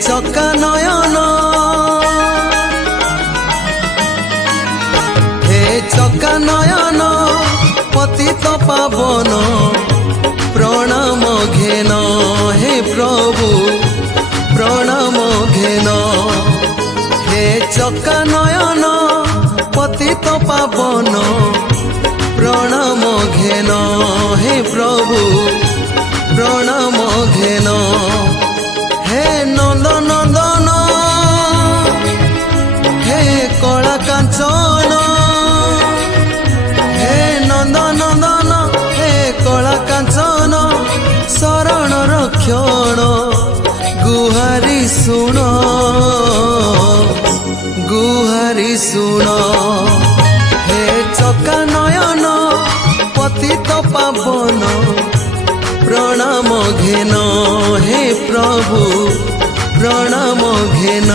चका नयन हे चका नयन पतित पावन प्रणाम घेन हे प्रभु प्रणाम घेन हे चका नयन पतित पावन प्रणाम घेन हे प्रभु प्रणाम घेन हे नंद नंदन हे कला कांचन हे नंद नंदन हे कला कांचन शरण रक्षण गुहारी सुन गुहारी सुन हे चका नयन पतित पावन प्रणाम घेन हे प्रभु प्रणाम घेन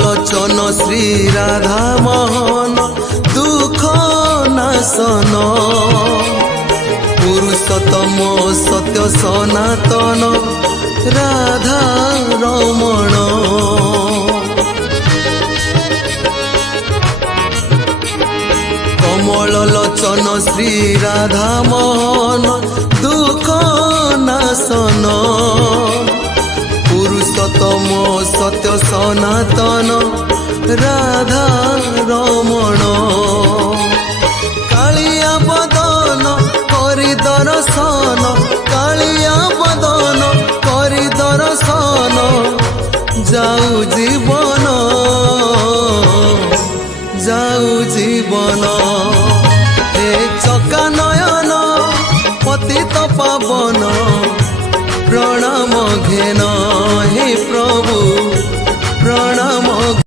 लोचन श्री राधा मोहन दुख नाशन पुरुषोत्तम सत्य सनातन राधा रमण कमल लोचन श्री राधा मोहन दुख नाशन पुरुषोत्तम सत्य सनातन राधा रमण कालिया बदन करि दर्शन कालिया बदन करि दर्शन जाऊ जीव